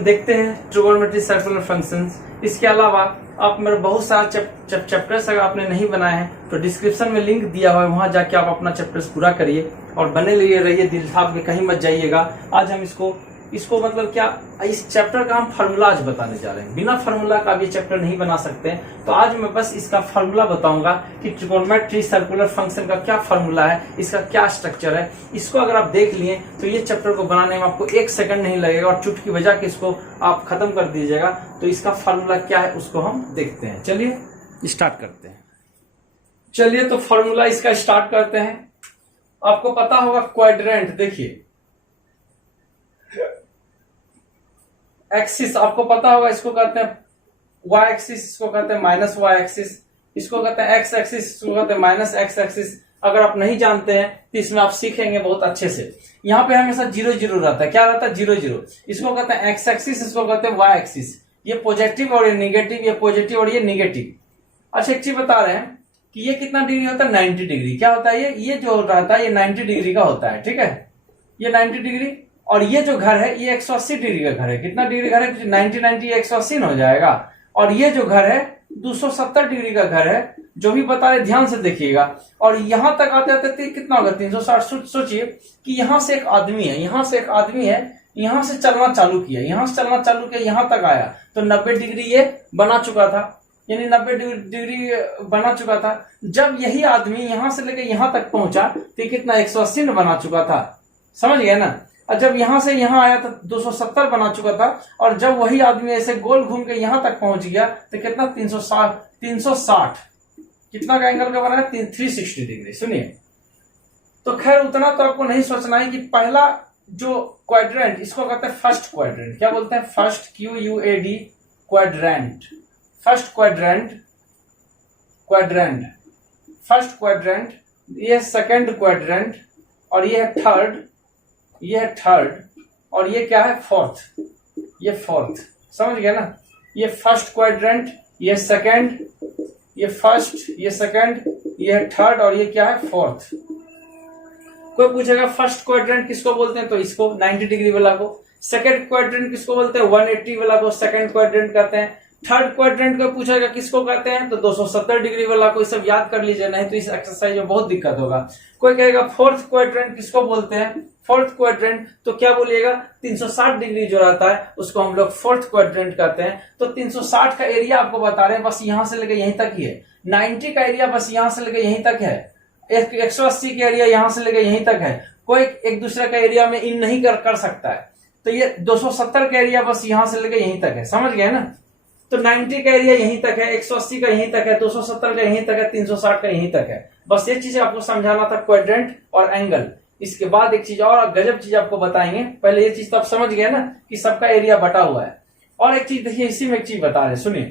देखते हैं trigonometry circular functions. इसके अलावा आप मेरे बहुत सारा चैप्टर्स अगर आपने नहीं बनाए हैं तो डिस्क्रिप्शन में लिंक दिया हुआ है, वहां जाके आप अपना चैप्टर्स पूरा करिए और बने रहिए दिल थाप के, कहीं मत जाइएगा। आज हम इसको मतलब क्या, इस चैप्टर का हम फार्मूला आज बताने जा रहे हैं। बिना फार्मूला का भी चैप्टर नहीं बना सकते हैं, तो आज मैं बस इसका फार्मूला बताऊंगा कि ट्रिगोनोमेट्री सर्कुलर फंक्शन का क्या फार्मूला है, इसका क्या स्ट्रक्चर है। इसको अगर आप देख लिए तो ये चैप्टर को बनाने में आपको 1 सेकंड नहीं लगेगा और चुटकी बजा के इसको आप खत्म कर दीजिएगा। तो इसका फार्मूला क्या है उसको हम देखते हैं। चलिए स्टार्ट करते हैं। चलिए तो फार्मूला इसका स्टार्ट करते हैं। आपको पता होगा क्वाड्रेंट, देखिए एक्सिस आपको पता होगा, इसको कहते हैं वाई एक्सिस, इसको कहते हैं माइनस वाई एक्सिस, इसको कहते हैं एक्स एक्सिस, इसको कहते हैं माइनस एक्स एक्सिस। अगर आप नहीं जानते हैं तो इसमें आप सीखेंगे बहुत अच्छे से। यहाँ पे हमेशा 0 0 रहता है। क्या रहता है? 0 0। इसको कहते हैं एक्स एक्सिस, इसको कहते हैं वाई एक्सिस। ये पॉजिटिव और ये निगेटिव, ये पॉजिटिव और ये निगेटिव। अच्छा एक चीज बता रहे हैं कि ये कितना डिग्री होता है? 90 डिग्री। क्या होता है ये जो रहता है ये 90 डिग्री का होता है, ठीक है, ये 90 डिग्री। और ये जो घर है ये 180 डिग्री का घर है। कितना डिग्री घर है? 90 90 180 हो जाएगा। और ये जो घर है 270 डिग्री का घर है। जो भी बता रहे ध्यान से देखिएगा। और यहां तक आते आते कितना होगा? 360। सोचिए कि यहां से एक आदमी है, यहां से एक आदमी है, यहां से चलना चालू किया, यहां से चलना चालू किया, यहां तक आया तो 90 डिग्री ये बना चुका था, यानी 90 डिग्री बना चुका था। जब यही आदमी यहां से लेकर यहां तक पहुंचा तो कितना? 180 बना चुका था। समझ गए ना? और जब यहां से यहां आया तो 270 बना चुका था। और जब वही आदमी ऐसे गोल घूम के यहां तक पहुंच गया तो कितना? 360 कितना का एंगल का बना है? 360 डिग्री। सुनिए तो खैर उतना तो आपको नहीं सोचना है कि पहला जो क्वाड्रेंट, इसको कहते हैं फर्स्ट क्वाड्रेंट। क्या बोलते हैं? First, QUAD, quadrant. First quadrant, first quadrant. ये सेकंड क्वाड्रेंट और ये है थर्ड, ये है थर्ड और ये क्या है? फोर्थ। ये फोर्थ। समझ गया ना? ये फर्स्ट क्वाड्रेंट, ये सेकंड, ये फर्स्ट, ये सेकंड, ये है थर्ड और ये क्या है? फोर्थ। कोई पूछेगा फर्स्ट क्वाड्रेंट किसको बोलते हैं तो इसको 90 डिग्री वाला को। सेकंड क्वाड्रेंट किसको बोलते हैं? 180 वाला को सेकंड क्वाड्रेंट कहते हैं। थर्ड क्वाड्रेंट को पूछेगा किसको कहते हैं तो 270 डिग्री वाला को। सब याद कर लीजिए, नहीं तो इस एक्सरसाइज में बहुत दिक्कत होगा। कोई कहेगा फोर्थ क्वाड्रेंट किसको बोलते हैं? फोर्थ क्वाड्रेंट तो क्या बोलिएगा? 360 डिग्री जो रहता है उसको हम लोग फोर्थ क्वाड्रेंट कहते हैं। तो 360 का एरिया आपको बता रहे हैं, बस यहां से लेकर यहीं तक ही है। 90 का एरिया बस यहां से लेकर यहीं तक है। 180 का एरिया यहां से लेकर यहीं तक है। कोई एक दूसरे का एरिया में इन नहीं कर सकता है। तो ये 270 का एरिया बस यहां से लेकर यहीं तक है। समझ गए ना? तो 90 का एरिया यहीं तक है, 180 का यहीं तक है, 270 का यहीं तक है, 360 का यहीं तक है। बस ये चीजें आपको समझाना था, क्वाड्रेंट और एंगल। इसके बाद एक चीज और गजब चीज आपको बताएंगे। पहले ये चीज तो आप समझ गए ना कि सबका एरिया बटा हुआ है। और एक चीज देखिए, इसी में एक चीज बता रहे, सुनिए।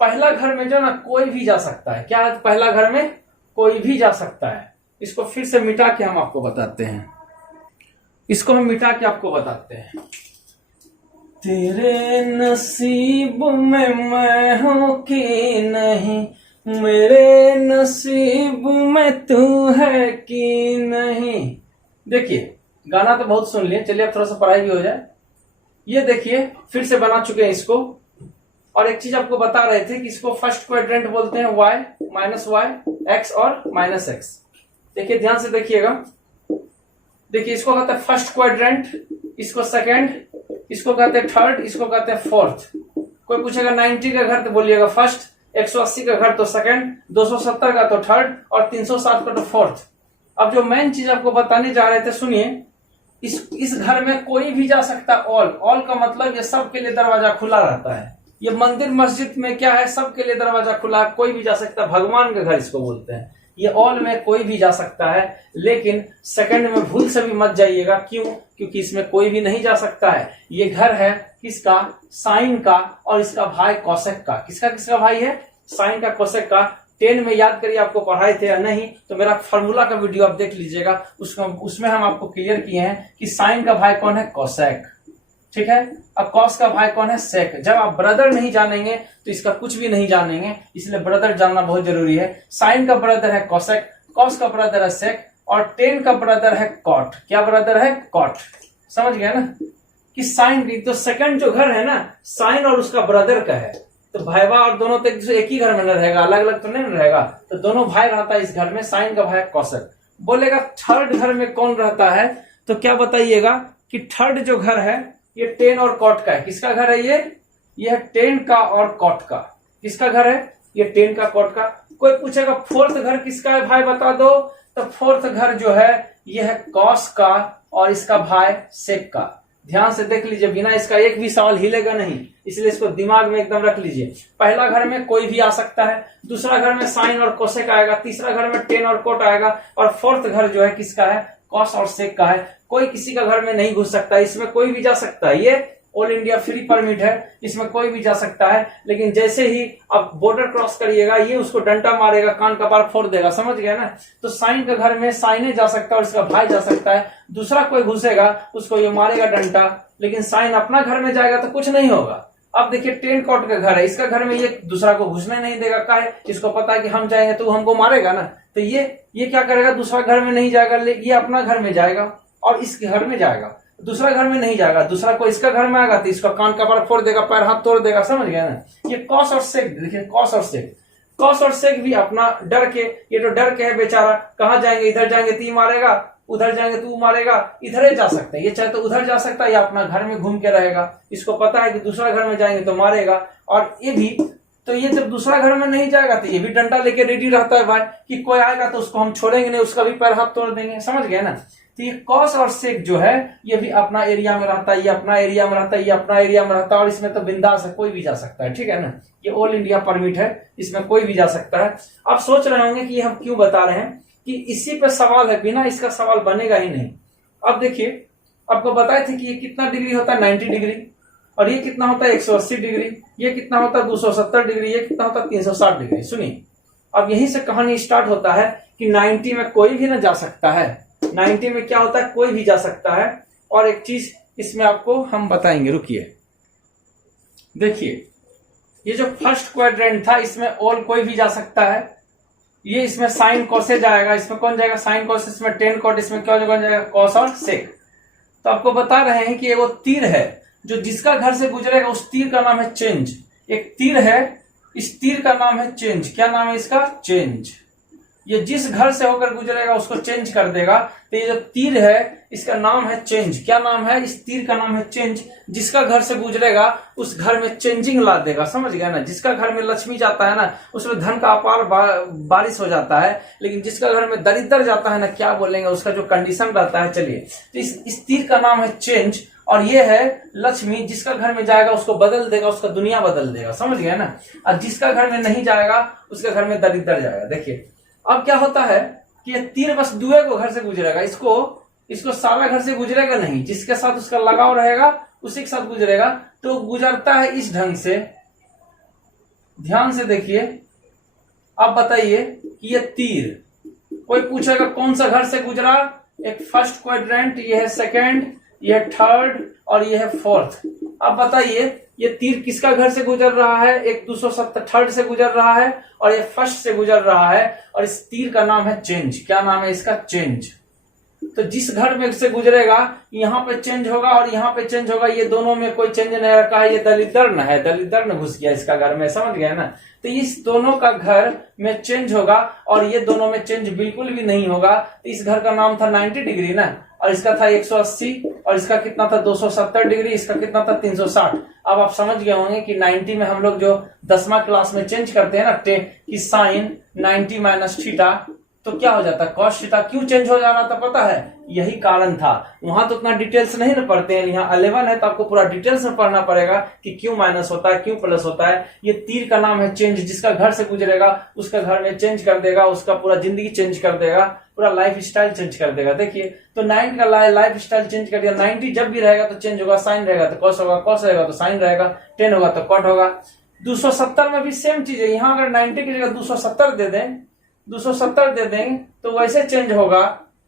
पहला घर में जो ना कोई भी जा सकता है। क्या? पहला घर में कोई भी जा सकता है। इसको फिर से मिटा के हम आपको बताते हैं। इसको हम मिटा के आपको बताते हैं। तेरे नसीब में मैं हूं कि नहीं, मेरे नसीब में तू है कि नहीं। देखिए गाना तो बहुत सुन लिए, चलिए अब थोड़ा सा पढ़ाई भी हो जाए। ये देखिए फिर से बना चुके हैं इसको। और एक चीज आपको बता रहे थे कि इसको फर्स्ट क्वाड्रेंट बोलते हैं, वाई माइनस वाई, एक्स और माइनस एक्स। देखिए ध्यान से देखिएगा। देखिए इसको कहते हैं फर्स्ट क्वाड्रेंट, इसको सेकंड, इसको कहते हैं थर्ड, इसको कहते हैं फोर्थ। कोई पूछेगा 90 का घर तो बोलिएगा फर्स्ट, 180 का घर तो सेकंड, 270 का तो थर्ड और 360 का तो फोर्थ। अब जो मेन चीज आपको बताने जा रहे थे, सुनिए। इस घर में कोई भी जा सकता है। ऑल का मतलब ये सबके लिए दरवाजा खुला रहता है। ये मंदिर मस्जिद में क्या है? सबके लिए दरवाजा खुला है, कोई भी जा सकता है। भगवान का घर इसको बोलते हैं। ये ऑल में कोई भी जा सकता है, लेकिन सेकंड में भूल से भी मत जाइएगा। क्यों? क्योंकि इसमें कोई भी नहीं जा सकता है। ये घर है किसका? साइन का और इसका भाई कोसेक का। किसका भाई है? साइन का, कोसेक का। 10 में याद करिए, आपको पढ़ाए थे या नहीं तो मेरा फार्मूला का वीडियो आप देख लीजिएगा। उसमें हम आपको क्लियर किए हैं कि साइन का भाई कौन है? कोसेक। ठीक है। अब कॉस का भाई कौन है? सेक। जब आप ब्रदर नहीं जानेंगे तो इसका कुछ भी नहीं जानेंगे, इसलिए ब्रदर जानना बहुत जरूरी है। साइन का ब्रदर है कोसेक, कॉस का ब्रदर है सेक और 10 का ब्रदर है कॉट। क्या ब्रदर है? कॉट। समझ गया ना? कि साइन की, तो सेकंड जो घर है ना साइन और उसका ब्रदर का है, तो भाईवा और दोनों तो एक ही घर में न रहेगा, अलग अलग तो नहीं रहेगा, तो दोनों भाई रहता है इस घर में, साइन का भाई कौशिक। बोलेगा थर्ड घर में कौन रहता है, तो क्या बताइएगा कि थर्ड जो घर है ये टेन और कॉट का है। किसका घर है ये है टेन का और कॉट का। किसका घर है ये टेन का कॉट का। कोई पूछेगा फोर्थ घर किसका है भाई बता दो, तो फोर्थ घर जो है ये है कॉस का और इसका भाई सेक का। ध्यान से देख लीजिए, बिना इसका एक भी सवाल हिलेगा नहीं, इसलिए इसको दिमाग में एकदम रख लीजिए। पहला घर में कोई भी आ सकता है, दूसरा घर में साइन और कोसेक आएगा, तीसरा घर में टेन और कोट आएगा, और फोर्थ घर जो है किसका है कॉस और सेक का है। कोई किसी का घर में नहीं घुस सकता, इसमें कोई भी जा सकता है, ये ऑल इंडिया फ्री परमिट है, इसमें कोई भी जा सकता है। लेकिन जैसे ही आप बॉर्डर क्रॉस करिएगा ये उसको डंडा मारेगा, कान का बार फोड़ देगा, समझ गया ना। तो साइन के घर में साइने जा सकता है और इसका भाई जा सकता है, दूसरा कोई घुसेगा उसको ये मारेगा डंडा, लेकिन साइन अपना घर में जाएगा तो कुछ नहीं होगा। अब देखिए टेन कॉट का घर है, इसका घर में ये दूसरा को घुसने नहीं देगा, का है इसको पता है कि हम जाएंगे तो हमको मारेगा ना, तो ये क्या करेगा दूसरा घर में नहीं जाएगा, ये अपना घर में जाएगा और इसके घर में जाएगा, दूसरा घर में नहीं जाएगा। दूसरा को इसका घर में आएगा तो इसका कान का बार फोड़ देगा, पैर हाथ तोड़ देगा, समझ गया ना। ये कॉस और सेक, देखिए कॉस और सेक, कॉस और सेक भी अपना डर के, ये तो डर के है बेचारा, कहाँ जाएंगे, इधर जाएंगे तो मारेगा, उधर जाएंगे तो मारेगा, इधर ही जा सकता है, ये चाहे तो उधर जा सकता है या अपना घर में घूम के रहेगा, इसको पता है कि दूसरा घर में जाएंगे तो मारेगा। और ये भी तो ये जब दूसरा घर में नहीं जाएगा तो ये भी डंडा लेके रेडी रहता है भाई कि कोई आएगा तो उसको हम छोड़ेंगे नहीं, उसका भी पैर हाथ तोड़ देंगे, समझ गए ना। तो ये कॉस और सेक जो है ये भी अपना एरिया में रहता है, ये अपना एरिया में रहता है, ये अपना एरिया में रहता है, और इसमें तो बिंदास है, कोई भी जा सकता है, ठीक है ना। ये ऑल इंडिया परमिट है, इसमें कोई भी जा सकता है। आप सोच रहे होंगे कि ये हम क्यों बता रहे हैं, कि इसी पे सवाल है, बिना इसका सवाल बनेगा ही नहीं। अब देखिए आपको बताए थे कि ये कितना डिग्री होता है 90 डिग्री, और ये कितना होता है 180 डिग्री, ये कितना होता है 270 डिग्री, ये कितना होता है 360 डिग्री। सुनिए अब यहीं से कहानी स्टार्ट होता है कि 90 में कोई भी ना जा सकता है, 90 में क्या होता है कोई भी जा सकता है। और एक चीज इसमें आपको हम बताएंगे, रुकिए देखिए, ये जो फर्स्ट क्वाड्रेंट था इसमें ऑल कोई भी जा सकता है, ये इसमें साइन कॉसे जाएगा, इसमें कौन जाएगा साइन कॉस, इसमें टेन कॉट, इसमें क्या कौन जाएगा कॉस और सेक। तो आपको बता रहे हैं कि ये वो तीर है जो जिसका घर से गुजरेगा उस तीर का नाम है चेंज। एक तीर है, इस तीर का नाम है चेंज। क्या नाम है इसका चेंज। ये जिस घर से होकर गुजरेगा उसको चेंज कर देगा। तो ये जो तीर है इसका नाम है चेंज। क्या नाम है इस तीर का नाम है चेंज। जिसका घर से गुजरेगा उस घर में चेंजिंग ला देगा, समझ गया ना। जिसका घर में लक्ष्मी जाता है ना उसमें धन का अपार बारिश हो जाता है, लेकिन जिसका घर में दरिद्र जाता है ना क्या बोलेंगे उसका जो कंडीशन रहता है। चलिए तो इस तीर का नाम है चेंज, और ये है लक्ष्मी। जिसका घर में जाएगा उसको बदल देगा, उसका दुनिया बदल देगा, समझ गया ना। और जिसका घर में नहीं जाएगा उसके घर में दरिद्र जाएगा। देखिए अब क्या होता है कि ये तीर बस दुए को घर से गुजरेगा, इसको सारा घर से गुजरेगा नहीं, जिसके साथ उसका लगाव रहेगा उसी के साथ गुजरेगा। तो गुजरता है इस ढंग से, ध्यान से देखिए। अब बताइए कि ये तीर, कोई पूछेगा कौन सा घर से गुजरा, एक फर्स्ट क्वाड्रेंट, ये है सेकंड, ये है थर्ड और ये है फोर्थ। अब बताइए ये तीर किसका घर से गुजर रहा है, एक 270 थर्ड से गुजर रहा है और ये फर्स्ट से गुजर रहा है, और इस तीर का नाम है चेंज। क्या नाम है इसका चेंज। तो जिस घर में से गुजरेगा यहाँ पे चेंज होगा और यहाँ पे चेंज होगा, ये दोनों में कोई चेंज नहीं रखा है। ये दलिद्र है, दलिद्र घुस गया इसका घर में, समझ गया ना। तो इस दोनों का घर में चेंज होगा और ये दोनों में चेंज बिल्कुल भी नहीं होगा। तो इस घर का नाम था 90 डिग्री ना, और इसका था 180, और इसका कितना था 270 डिग्री, इसका कितना था 360। अब आप समझ गए होंगे कि 90 में हम लोग जो 10वां क्लास में चेंज करते हैं ना कि साइन 90 माइनस थीटा, तो क्या हो जाता है कॉस थीटा। क्यों चेंज हो जा रहा था पता है, यही कारण था। वहां तो उतना डिटेल्स नहीं ना पढ़ते हैं, यहाँ 11 है तो आपको पूरा डिटेल्स में पढ़ना पड़ेगा कि क्यों माइनस होता है क्यों प्लस होता है। ये तीर का नाम है चेंज। जिसका घर से गुजरेगा उसका घर में चेंज कर देगा, उसका पूरा जिंदगी चेंज कर देगा, पूरा लाइफ स्टाइल चेंज कर देगा। देखिए तो 9 का लाइफ स्टाइल चेंज कर दिया। 90 जब भी रहेगा तो चेंज होगा, साइन रहेगा तो कॉस होगा, कॉस रहेगा तो साइन रहेगा, 10 होगा तो कॉट होगा। 270 में भी सेम चीज है। यहाँ अगर 90 की जगह 270 दे दें, 270 दे देंगे तो वैसे चेंज होगा।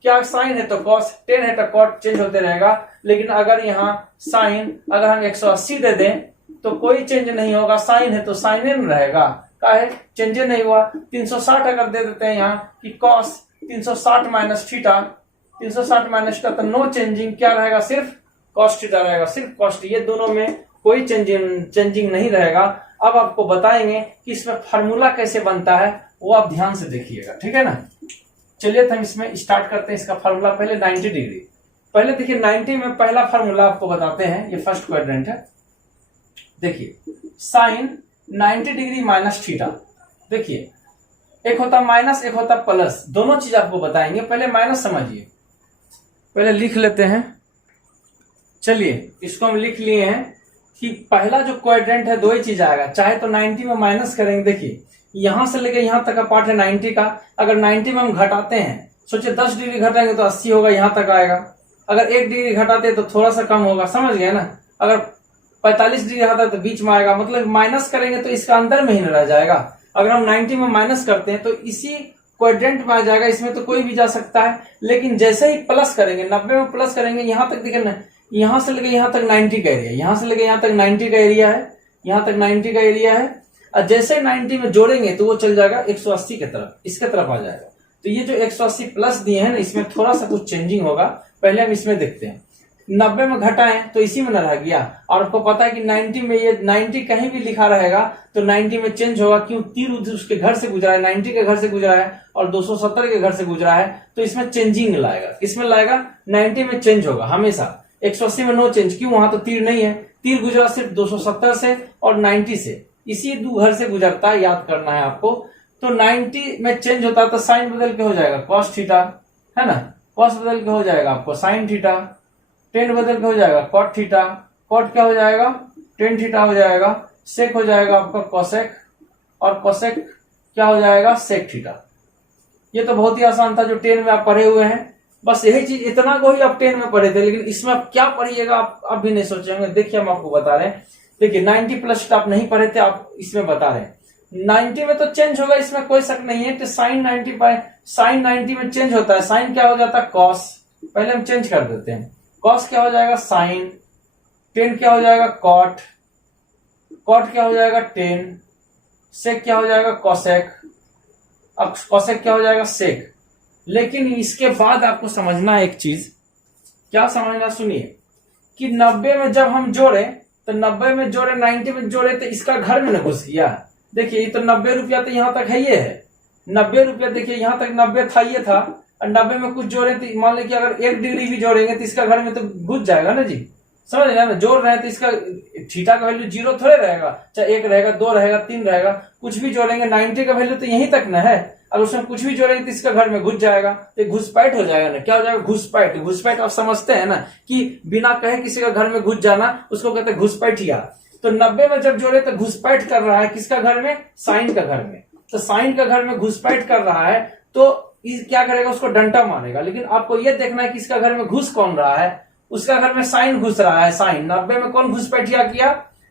क्या साइन है तो कॉस, 10 है तो कॉट, चेंज होते रहेगा। लेकिन अगर यहाँ साइन अगर हम 180 दे दें तो कोई चेंज नहीं होगा, साइन है तो साइन में रहेगा, का है चेंज नहीं हुआ। 360 अगर दे देते हैं यहाँ कि cos 360 minus theta, 360 minus theta तो नो चेंजिंग, क्या रहेगा सिर्फ cos थीटा रहेगा, सिर्फ cos। ये दोनों में कोई चेंजिंग नहीं रहेगा। अब आपको बताएंगे कि इसमें फार्मूला कैसे बनता है, वो आप ध्यान से देखिएगा, ठीक है ना। चलिए तो हम इसमें स्टार्ट करते हैं इसका फार्मूला। पहले 90 डिग्री, पहले देखिए 90 में पहला फार्मूला आपको बताते हैं, ये फर्स्ट क्वाड्रेंट है। देखिए साइन 90 डिग्री माइनस थीटा, देखिए एक होता माइनस एक होता प्लस, दोनों चीज आपको बताएंगे। पहले माइनस समझिए, पहले लिख लेते हैं। चलिए इसको हम लिख लिए हैं कि पहला जो क्वाड्रेंट है दो ही चीज आएगा, चाहे तो 90 में माइनस करेंगे। देखिए यहां से लेके यहां तक का पार्ट है 90 का, अगर 90 में हम घटाते हैं, सोचिए 10 डिग्री घटाएंगे तो 80 होगा, यहां तक आएगा। अगर 1 डिग्री घटाते हैं तो थोड़ा सा कम होगा, समझ गए ना। अगर 45 डिग्री घटाते तो बीच में आएगा, मतलब माइनस करेंगे तो इसका अंदर में ही रह जाएगा। अगर हम 90 में माइनस करते हैं तो इसी क्वाड्रेंट में आ जाएगा, इसमें तो कोई भी जा सकता है। लेकिन जैसे ही प्लस करेंगे, 90 में प्लस करेंगे, यहां तक देखिए ना, यहां से लेके यहां तक 90 का एरिया, यहां से लेके यहां तक 90 का एरिया है, यहां तक 90 का एरिया है। और जैसे 90 में जोड़ेंगे तो वो चल जाएगा 180 की तरफ, इसके तरफ आ जाएगा। तो ये जो 180 प्लस दिए हैं ना, इसमें थोड़ा सा कुछ चेंजिंग होगा, पहले हम इसमें देखते हैं। 90 में घटाएं तो इसी में न रह गया, और आपको पता है कि 90 में ये 90 कहीं भी लिखा रहेगा तो 90 में चेंज होगा, क्यों, तीर उसके घर से गुजरा है, 90 के घर से गुजरा है और 270 के घर से गुजरा है, तो इसमें चेंजिंग लाएगा। किसमें लाएगा? 90 में चेंज होगा हमेशा। 180 में नो चेंज, क्यों, वहां तो तीर नहीं है, तीर गुजरा सिर्फ 270 से और 90 से, इसी दो घर से गुजरता है, याद करना है आपको। तो 90 में चेंज होता है तो साइन बदल के हो जाएगा कॉस थीटा, है ना, कॉस बदल के हो जाएगा आपको साइन थीटा, टेन बदल के हो जाएगा कॉट थीटा, कॉट क्या हो जाएगा, टेन थीटा हो जाएगा, सेक हो जाएगा आपका कॉसेक, और कॉसेक क्या हो जाएगा, सेक थीटा। ये तो बहुत ही आसान था जो 10 में आप पढ़े हुए हैं, बस यही चीज, इतना को ही आप 10 में पढ़े थे। लेकिन इसमें आप क्या पढ़िएगा आप भी नहीं सोचेंगे। देखिए हम आपको बता रहे हैं, देखिए 90 प्लस आप नहीं पढ़े थे, आप इसमें बता रहे हैं 90 में तो चेंज होगा, इसमें कोई शक नहीं है कि साइन 90 में चेंज होता है। साइन क्या हो जाता है, कॉस, पहले हम चेंज कर देते हैं, कॉस क्या हो जाएगा साइन, टेन क्या हो जाएगा कॉट, कॉट क्या हो जाएगा टेन, सेक क्या हो जाएगा कॉसेक, अब कॉसेक क्या हो जाएगा सेक। लेकिन इसके बाद आपको समझना है एक चीज, क्या समझना, सुनिए कि 90 में जब हम जोड़े तो 90 में जोड़े 90 में जोड़े तो इसका घर में न घुस गया। देखिए ये तो 90 रुपया तो यहां तक है, ये है 90 रुपया, देखिए यहां तक 90 था, ये था, और 90 में कुछ जोड़े तो मान लीजिए अगर 1 डिग्री भी जोड़ेंगे तो इसका घर में तो घुस जाएगा ना जी, समझ रहे हैं ना। जोड़ रहे हैं तो इसका थीटा का वैल्यू 0 थोड़े रहेगा, चाहे 1 रहेगा, 2 रहेगा, 3 रहेगा, कुछ भी जोड़ेंगे 90 का वैल्यू तो यहीं तक ना है। अगर उसमें कुछ भी जोड़ेंगे तो इसका घर में घुस जाएगा, तो घुसपैठ हो जाएगा ना। क्या हो जाएगा, घुसपैठ। घुसपैठ आप समझते हैं ना कि बिना कहे किसी का घर में घुस जाना, उसको कहते हैं घुसपैठिया। तो 90 में जब जोड़े तो घुसपैठ कर रहा है किसका घर में, साइन का घर में। तो साइन का घर में घुसपैठ कर रहा है तो क्या करेगा, उसको डंटा मारेगा। लेकिन आपको यह देखना है कि इसका घर में घुस कौन रहा है, उसका घर में साइन घुस रहा है। साइन 90 में कौन घुसपैठिया किया,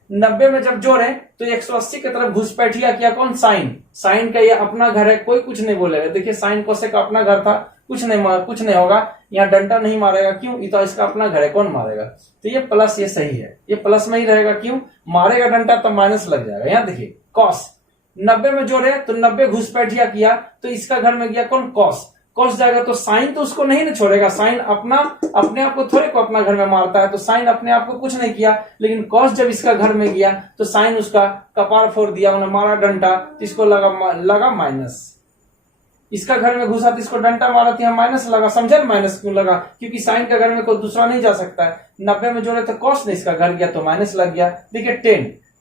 90 में जब जोड़े तो 180 की तरफ घुसपैठिया किया कौन, साइन। साइन का ये अपना घर है, कोई कुछ नहीं बोलेगा। देखिए साइन कोसेक का अपना घर था, कुछ नहीं होगा, यहाँ डंटा नहीं मारेगा, क्यों, ये तो इसका अपना घर है, कौन मारेगा। तो ये प्लस, ये सही है, ये प्लस में ही रहेगा, क्यों, मारेगा डंटा तो माइनस लग जाएगा। यहाँ देखिए कॉस 90 में जोड़े तो 90 घुसपैठिया किया तो इसका घर में गया कौन, कॉस। कॉस जाएगा तो साइन तो उसको नहीं ना छोड़ेगा, साइन अपने आप को थोड़े को अपना घर में मारता है, तो साइन अपने आप को कुछ नहीं किया। लेकिन कॉस जब इसका घर में गया तो साइन उसका कपार फोड़ दिया, उन्हें मारा डंटा, तो इसको लगा माइनस। इसका घर में घुसा तो इसको डंटा मारा तो यहाँ माइनस लगा, समझे माइनस क्यों लगा, क्योंकि साइन का घर में कोई दूसरा नहीं जा सकता है। 90 में जोड़े तो कॉस ने इसका घर गया तो माइनस लग गया। देखिए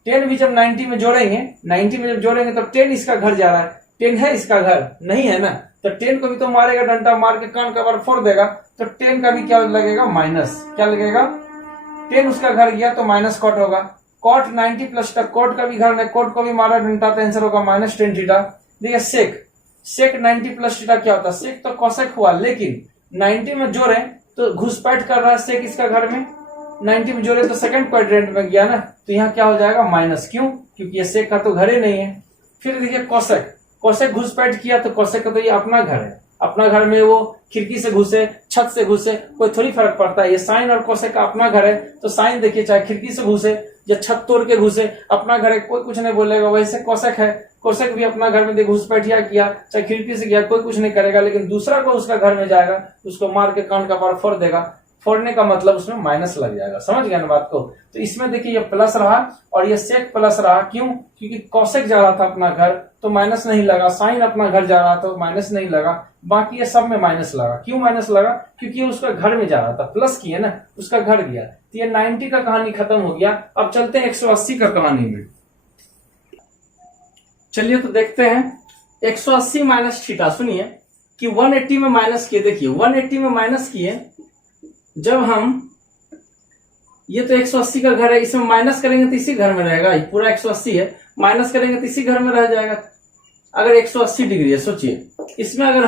10 भी जब 90 में जोड़ेंगे, 90 में जब जोड़ेंगे तो 10 इसका घर जा रहा है, 10 है इसका घर नहीं है ना, तो 10 को भी तो मारेगा डंटा, मार के कान का बार फोड़ देगा, तो 10 का भी क्या लगेगा, माइनस। क्या लगेगा, 10 उसका घर गया तो माइनस कॉट होगा। कॉट 90 प्लस तक, कॉट का भी घर में, कॉट को भी मारा डंटा तो आंसर होगा माइनस 10 थीटा। देखिए सेक 90 प्लस थीटा क्या होता है, सेक तो कॉसेक हुआ, लेकिन 90 में जोड़े तो घुसपैठ कर रहा है सेक इसका घर में, 90 में जोड़े तो सेकंड क्वाड्रेंट में गया ना, तो यहाँ क्या हो जाएगा माइनस, क्यों, क्योंकि ये सेक का तो घर ही नहीं है। फिर देखिए कॉसेक घुसपैठ किया तो कॉसेक का तो ये अपना घर है, अपना घर में वो खिड़की से घुसे, छत से घुसे, कोई थोड़ी फर्क पड़ता है। ये साइन और कोसेक का अपना घर है, तो साइन देखिए चाहे खिड़की से घुसे या छत तोड़ के घुसे, अपना घर है, कोई कुछ नहीं बोलेगा। वैसे कोसेक है, कोसेक भी अपना घर में देखो घुसपैठिया किया, चाहे खिड़की से गया, कोई कुछ नहीं करेगा। लेकिन दूसरा को उसका घर में जाएगा, उसको मार के कान का बार फोड़ देगा, फोड़ने का मतलब उसमें माइनस लग जाएगा, समझ गया ना बात को। तो इसमें देखिए ये प्लस रहा और ये सेक प्लस रहा, क्यों? क्योंकि कॉसेक जा रहा था अपना घर तो माइनस नहीं लगा, साइन अपना घर जा रहा था तो माइनस नहीं लगा, बाकी ये सब में माइनस लगा। क्यों माइनस लगा? क्योंकि उसका घर में जा रहा था, प्लस किए ना, उसका घर गया। तो ये 90 का कहानी खत्म हो गया। अब चलते हैं 180 का कहानी में। चलिए तो देखते हैं 180 माइनस थीटा। सुनिए कि 180 में माइनस किए, देखिए 180 में माइनस किए जब हम, ये तो 180 का घर है, इसमें माइनस करेंगे तो इसी घर में रहेगा, ये पूरा 180 है, माइनस करेंगे तो इसी घर में रह जाएगा। अगर 180 डिग्री है, सोचिए इसमें अगर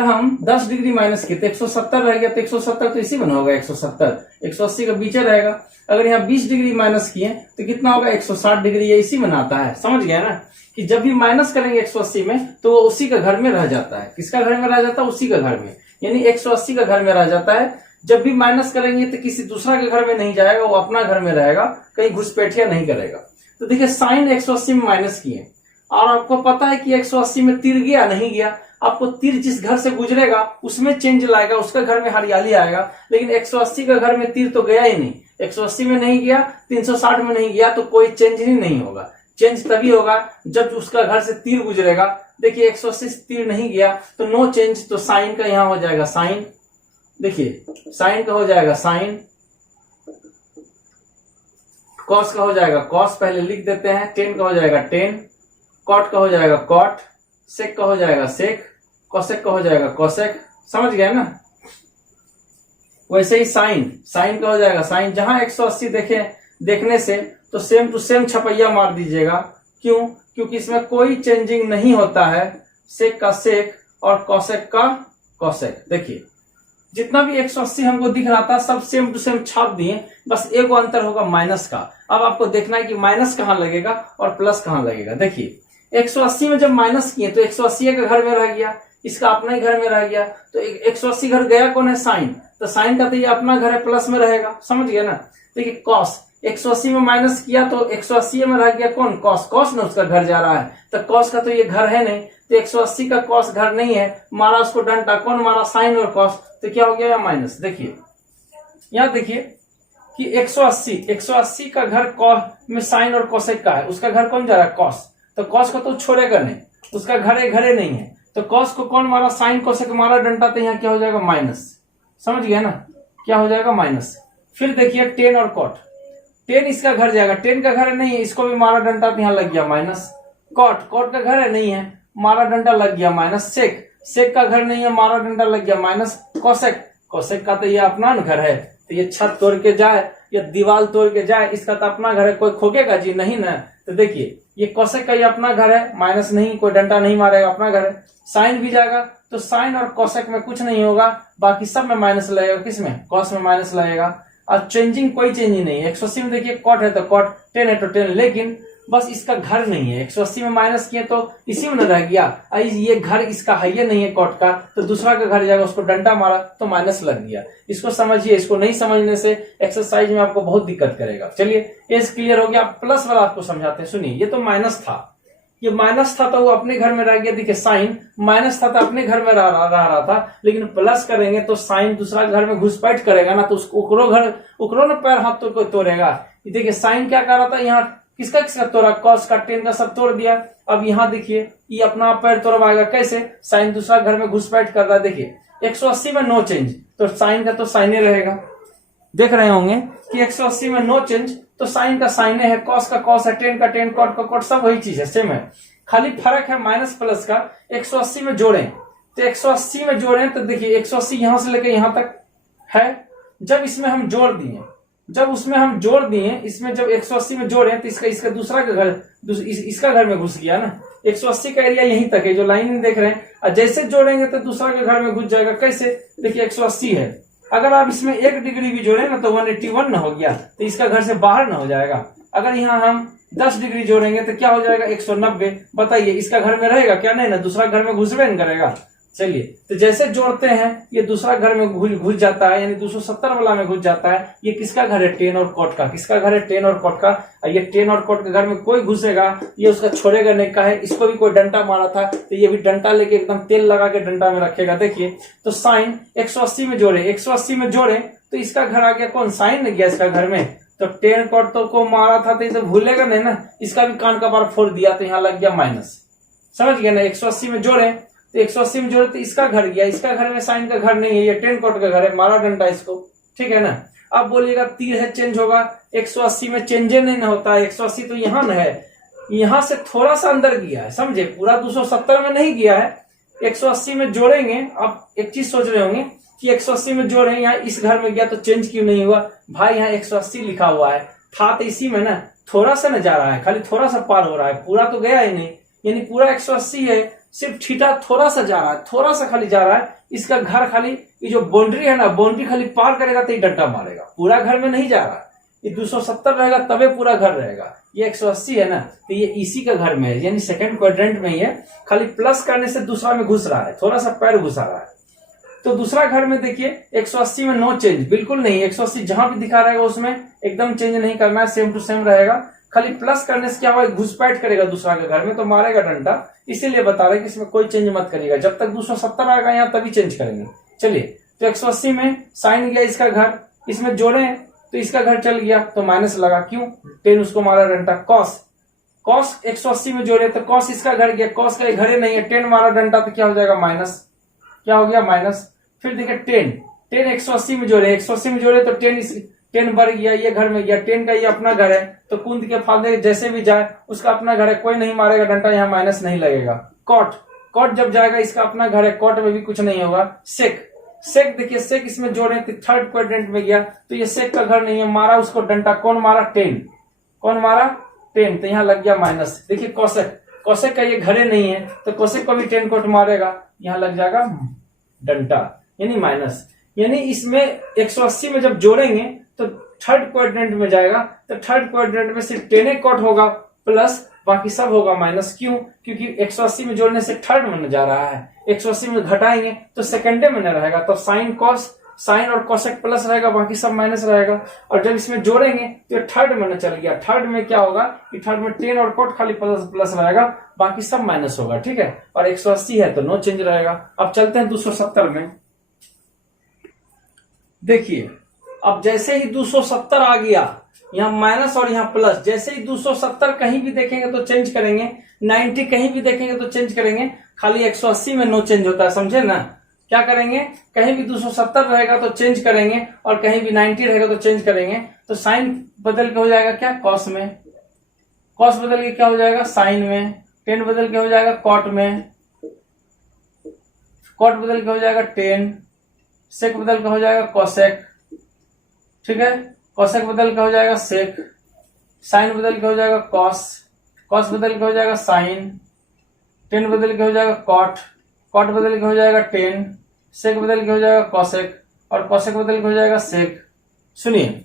हम 10 डिग्री माइनस किए तो 170 रह गया, तो 170 तो इसी में होगा, 170 180 का बीच रहेगा। अगर यहाँ 20 डिग्री माइनस किए तो कितना होगा, 160 डिग्री, ये इसी में आता है, समझ गया ना कि जब भी माइनस करेंगे 180 में तो वो उसी का घर में रह जाता है। किसका घर में रह जाता है? उसी का घर में, यानी 180 का घर में रह जाता है। जब भी माइनस करेंगे तो किसी दूसरा के घर में नहीं जाएगा, वो अपना घर में रहेगा, कहीं घुसपैठिया नहीं करेगा। तो देखिए साइन 180 में माइनस किए और आपको पता है कि 180 में तीर गया नहीं गया, आपको तीर जिस घर से गुजरेगा उसमें चेंज लाएगा, उसका घर में हरियाली आएगा। लेकिन 180 का घर में तीर तो गया ही नहीं, 180 में नहीं गया, 360 में नहीं गया, तो कोई चेंज ही नहीं होगा। चेंज तभी होगा जब उसका घर से तीर गुजरेगा। देखिए 180 से तीर नहीं गया तो नो चेंज, तो साइन का यहां हो जाएगा साइन, देखिए साइन का हो जाएगा साइन, कॉस का हो जाएगा कॉस, पहले लिख देते हैं, टेन का हो जाएगा टेन, कॉट का हो जाएगा कॉट, सेक का हो जाएगा सेक, कॉसेक का हो जाएगा कॉसेक, समझ गया ना। वैसे ही साइन का हो जाएगा साइन। जहां 180 देखने से तो सेम टू सेम छपैया मार दीजिएगा। क्यों? क्योंकि इसमें कोई चेंजिंग नहीं होता है, सेक का सेक और कॉसेक का कॉसेक। देखिए जितना भी 180 हमको दिख रहा था सब सेम टू सेम छाप दिए, बस एक अंतर होगा माइनस का। अब आपको देखना है कि माइनस कहां लगेगा और प्लस कहां लगेगा। देखिए 180 में जब माइनस किए तो 180 के घर में रह गया, इसका अपना ही घर में रह गया, तो 180 घर गया कौन है? साइन। तो साइन का तो ये अपना घर है, प्लस में रहेगा, समझ गया ना। देखिए कॉस 180 में माइनस किया तो 180 में रह गया कौन? कॉस। कॉस ना उसका घर जा रहा है, तो कॉस का तो ये घर है नहीं, तो 180 का कॉस घर नहीं है, मारा उसको डंटा, कौन मारा? साइन और कॉस, तो क्या हो गया? माइनस। देखिए यहाँ देखिए कि 180 का घर कॉस में साइन और कॉसेक का है, उसका घर कौन जा रहा है? कॉस। तो कॉस को तो छोड़ेगा नहीं, उसका घरे नहीं है, तो कॉस को कौन मारा? साइन कॉसेक मारा डंटा, तो यहाँ क्या हो जाएगा? माइनस। समझ गया ना, क्या हो जाएगा? माइनस। फिर देखिए टेन और कॉट, टेन इसका घर जाएगा, टेन का घर नहीं है, इसको भी मारा डंटा तो यहाँ लग गया माइनस। कॉट का घर है नहीं है, मारा डंटा लग गया माइनस। सेक का घर नहीं है, मारा डंटा लग गया माइनस। कॉसेक का तो ये अपना घर है, तो ये छत तोड़ के जाए या दीवार तोड़ के जाए, इसका तो अपना घर है, कोई खोकेगा जी नहीं ना। तो देखिए ये कॉसेक का ये अपना घर है, माइनस नहीं, कोई डंटा नहीं मारेगा, अपना घर है। साइन भी जाएगा तो साइन और कॉसेक में कुछ नहीं होगा, बाकी सब में माइनस लगेगा। किसमें? कॉस में माइनस लगेगा। और चेंजिंग कोई चेंजिंग नहीं है। 180 में देखिए कॉट है तो कॉट, टेन है तो टेन, लेकिन बस इसका घर नहीं है। 180 में माइनस किए तो इसी में न रह गया, ये घर इसका है, ये नहीं है कॉट का, तो दूसरा का घर जाएगा, उसको डंडा मारा तो माइनस लग गया। इसको समझिए, इसको नहीं समझने से एक्सरसाइज में आपको बहुत दिक्कत करेगा। चलिए ये क्लियर हो गया। प्लस वाला आपको समझाते हैं, सुनिए। ये तो माइनस था, ये माइनस था तो वो अपने घर में रह गया। देखिए साइन माइनस था तो अपने घर में रह रहा था, लेकिन प्लस करेंगे तो साइन दूसरा घर में घुसपैठ करेगा ना, तो उसको उकरो ना पैर हाथ तो तोड़ेगा। देखिए साइन क्या कर रहा था, यहाँ किसका तोड़ा? कॉस का, टेन का सब तोड़ दिया। अब यहाँ देखिए ये अपना पैर तोड़वाएगा, कैसे? साइन दूसरा घर में घुसपैठ कर रहा है। देखिए 180 में नो चेंज, तो साइन का तो साइने रहेगा। देख रहे होंगे कि 180 में नो चेंज, तो साइन का साइने है, कॉस का कॉस है, टेन का टेन, कॉट का कॉट, सब वही चीज है, सेम है। खाली फर्क है माइनस प्लस का। 180 में जोड़ें तो 180 में जोड़ें तो देखिए 180 यहां से लेकर यहां तक है। जब इसमें हम जोड़ दिए, इसमें जब 180 में जोड़े तो इसका दूसरा का घर, इसका घर में घुस गया ना। 180 का एरिया यहीं तक है, जो लाइन देख रहे हैं, और जैसे जोड़ेंगे तो दूसरा के घर में घुस जाएगा। कैसे? देखिए 180 है, अगर आप इसमें 1 डिग्री भी जोड़े ना तो 181 ना हो गया, तो इसका घर से बाहर ना हो जाएगा। अगर यहाँ हम 10 डिग्री जोड़ेंगे तो क्या हो जाएगा? 190। बताइए इसका घर में रहेगा क्या? नहीं ना, दूसरा घर में घुसबे नहीं करेगा। चलिए, तो जैसे जोड़ते हैं ये दूसरा घर में घुस जाता है, यानी 270 वाला में घुस जाता है। ये किसका घर है? टेन और कॉट का। किसका घर है? टेन और कॉट का। ये टेन और कॉट के घर में कोई घुसेगा ये उसका छोड़ेगा नहीं का है। इसको भी कोई डंडा मारा था तो ये भी डंडा लेके एकदम तेल लगा के डंडा में रखेगा। देखिए, तो साइन 180 में जोड़े, 180 में जोड़े तो इसका घर आ गया कौन? साइन गया इसका घर में। तो टेन कॉट तो को मारा था तो ये तो भूलेगा नहीं ना, इसका भी कान का बार फोड़ दिया तो यहाँ लग गया माइनस। समझ गया ना? 180 में जोड़े तो 180 में जोड़े तो इसका घर गया, इसका घर में साइन का घर नहीं है, ये टेन कॉट का घर है, मारा डंडा इसको। ठीक है ना? अब बोलिएगा तीर है चेंज होगा, 180 में चेंजे नहीं ना होता है। 180 तो यहाँ न है, यहाँ से थोड़ा सा अंदर गया है, समझे? पूरा 270 में नहीं गया है। 180 में जोड़ेंगे। आप एक चीज सोच रहे होंगे कि 180 में जोड़े, यहाँ इस घर में गया तो चेंज क्यों नहीं हुआ? भाई यहाँ 180 लिखा हुआ है, था तो इसी में ना, थोड़ा सा न जा रहा है, खाली थोड़ा सा पार हो रहा है, पूरा तो गया ही नहीं। यानी पूरा 180 है, सिर्फ थीटा थोड़ा सा जा रहा है, थोड़ा सा खाली जा रहा है। इसका घर खाली ये जो बाउंड्री है ना, बाउंड्री खाली पार करेगा तो ये डंडा मारेगा, पूरा घर में नहीं जा रहा है। ये 270 रहेगा तबे पूरा घर रहेगा। ये 180 है ना, तो ये इसी का घर में है, यानी सेकंड क्वाड्रेंट में ही है। खाली प्लस करने से दूसरा में घुस रहा है, थोड़ा सा पैर घुसा रहा है। तो दूसरा घर में देखिए 180 में नो चेंज, बिल्कुल नहीं। 180 जहां भी दिखा रहेगा उसमें एकदम चेंज नहीं करना है, सेम टू सेम रहेगा। खाली प्लस करने से क्या होगा? घुसपैठ करेगा दूसरा के घर में तो मारेगा डंडा। इसीलिए बता रहे कि इसमें कोई चेंज मत करिएगा, जब तक 270 आएगा यहाँ तभी चेंज करेंगे। चलिए, तो 180 में साइन गया इसका घर, इसमें जोड़े तो इसका घर चल गया तो माइनस लगा, क्यों? टेन उसको मारा डंडा। कॉस, कॉस 180 में जोड़े तो कॉस इसका घर गया, कॉस का घर नहीं है, टेन मारा डंडा तो क्या हो जाएगा? माइनस। क्या हो गया? माइनस। फिर देखिए टेन, टेन 180 में जोड़े, 180 में जोड़े तो टेन बढ़ गया, ये घर में गया, टेन का ये अपना घर है तो कूद के फादे जैसे भी जाए उसका अपना घर है, कोई नहीं मारेगा डंडा, यहाँ माइनस नहीं लगेगा। कॉट, कॉट जब जाएगा इसका अपना घर है, कॉट में भी कुछ नहीं होगा। सेक, सेक देखिए, सेक इसमें जोड़े तो थर्ड क्वाड्रेंट में गया तो ये सेक का घर नहीं है, मारा उसको डंडा, कौन मारा? टेन। कौन मारा? टेन, तो यहाँ लग गया माइनस। देखिए कौशेक, कौशेक का ये घरे नहीं है तो कौशेक को भी टेन कोट मारेगा, यहाँ लग जाएगा डंडा, यानी माइनस। यानी इसमें 180 में जब जोड़ेंगे तो थर्ड क्वाड्रेंट में जाएगा तो थर्ड क्वाड्रेंट में सिर्फ टेन कॉट होगा प्लस, बाकी सब होगा माइनस। क्यों? क्योंकि 180 में जोड़ने से थर्ड में जा रहा है, 180 में घटाएंगे तो सेकेंडे में न रहेगा, तो साइन कॉस, साइन और कॉसेक प्लस रहेगा, बाकी सब माइनस रहेगा। और जब इसमें जोड़ेंगे तो थर्ड में न चल गया, थर्ड में क्या होगा कि थर्ड में टेन और कॉट खाली प्लस प्लस रहेगा, बाकी सब माइनस होगा। ठीक है, और 180 है तो नो चेंज रहेगा। अब चलते हैं 270 में। देखिए, अब जैसे ही 270 आ गया, यहाँ माइनस और यहाँ प्लस, जैसे ही 270 कहीं भी देखेंगे तो चेंज करेंगे, 90 कहीं भी देखेंगे तो चेंज करेंगे, खाली 180 में नो चेंज होता है, समझे ना? क्या करेंगे? कहीं भी 270 रहेगा तो चेंज करेंगे और कहीं भी 90 रहेगा तो चेंज करेंगे। तो साइन बदल के हो जाएगा क्या? कॉस में, कॉस बदल के क्या हो जाएगा? साइन में, टेन बदल के हो जाएगा कॉट में, कॉट बदल के हो जाएगा टेन, सेक बदल के हो जाएगा कॉसेक। ठीक है, कॉसेक बदल के हो जाएगा सेक, साइन बदल के हो जाएगा कॉस, कॉस बदल के हो जाएगा साइन, टेन बदल के हो जाएगा कॉट, कॉट बदल के हो जाएगा टेन, सेक बदल के हो जाएगा कॉसेक और कॉसेक बदल के हो जाएगा सेक। सुनिए,